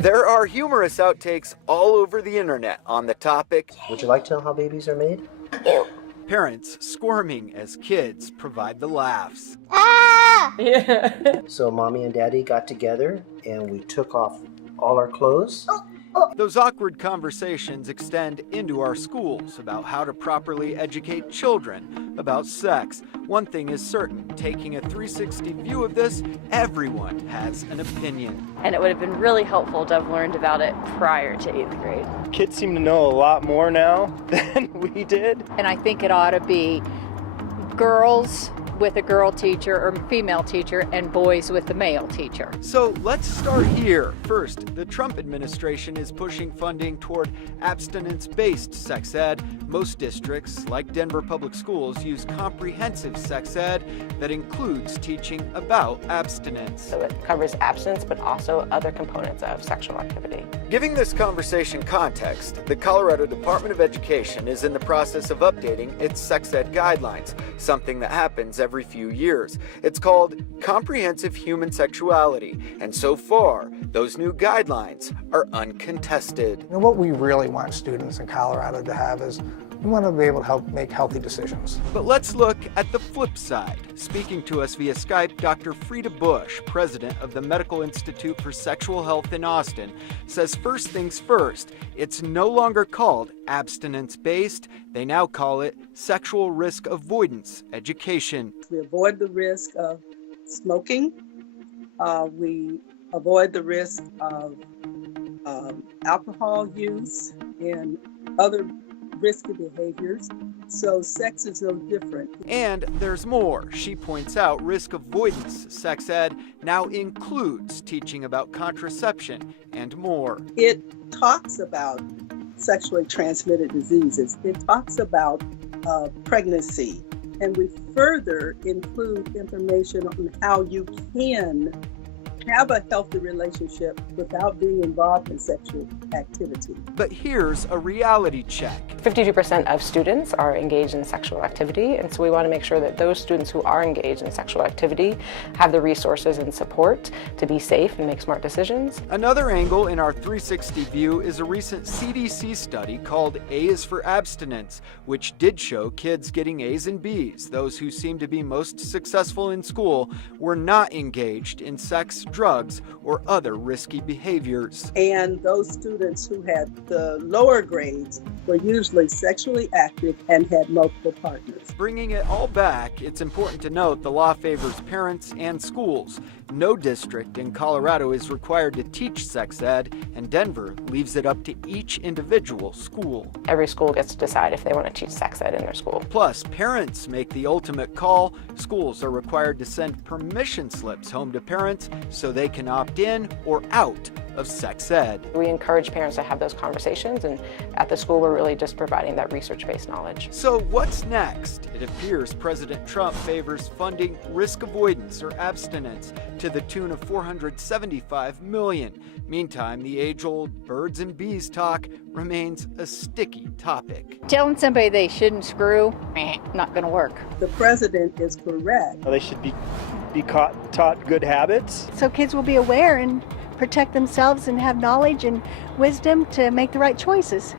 There are humorous outtakes all over the internet on the topic. Would you like to know how babies are made? Parents squirming as kids provide the laughs. Yeah. So mommy and daddy got together and we took off all our clothes. Those awkward conversations extend into our schools about how to properly educate children about sex. One thing is certain, taking a 360 view of this, everyone has an opinion. And it would have been really helpful to have learned about it prior to 8th grade. Kids seem to know a lot more now than we did. And I think it ought to be girls with a girl teacher or female teacher and boys with a male teacher. So let's start here. First, the Trump administration is pushing funding toward abstinence-based sex ed. Most districts, like Denver Public Schools, use comprehensive sex ed that includes teaching about abstinence. So it covers abstinence, but also other components of sexual activity. Giving this conversation context, the Colorado Department of Education is in the process of updating its sex ed guidelines, something that happens every few years. It's called Comprehensive Human Sexuality, and so far, those new guidelines are uncontested. And what we really want students in Colorado to have is we want to be able to help make healthy decisions. But let's look at the flip side. Speaking to us via Skype, Dr. Frida Bush, president of the Medical Institute for Sexual Health in Austin, says first things first, it's no longer called abstinence-based. They now call it sexual risk avoidance education. We avoid the risk of smoking. We avoid the risk of alcohol use and other risky behaviors. So sex is no different. And there's more. She points out risk avoidance sex ed now includes teaching about contraception and more. It talks about sexually transmitted diseases. It talks about pregnancy. And we further include information on how you can have a healthy relationship without being involved in sexual activity. But here's a reality check. 52% of students are engaged in sexual activity, and so we want to make sure that those students who are engaged in sexual activity have the resources and support to be safe and make smart decisions. Another angle in our 360 view is a recent CDC study called A is for Abstinence, which did show kids getting A's and B's, those who seemed to be most successful in school, were not engaged in sex, drugs, or other risky behaviors. And those students who had the lower grades were usually sexually active and had multiple partners. Bringing it all back, it's important to note the law favors parents and schools. No district in Colorado is required to teach sex ed, and Denver leaves it up to each individual school. Every school gets to decide if they want to teach sex ed in their school. Plus, parents make the ultimate call. Schools are required to send permission slips home to parents so they can opt in or out of sex ed. We encourage parents to have those conversations, and at the school we're really just providing that research-based knowledge. So what's next? It appears President Trump favors funding risk avoidance or abstinence to the tune of $475 million. Meantime, the age-old birds and bees talk remains a sticky topic. Telling somebody they shouldn't screw, not going to work. The president is correct. They should be taught good habits. So kids will be aware and protect themselves and have knowledge and wisdom to make the right choices.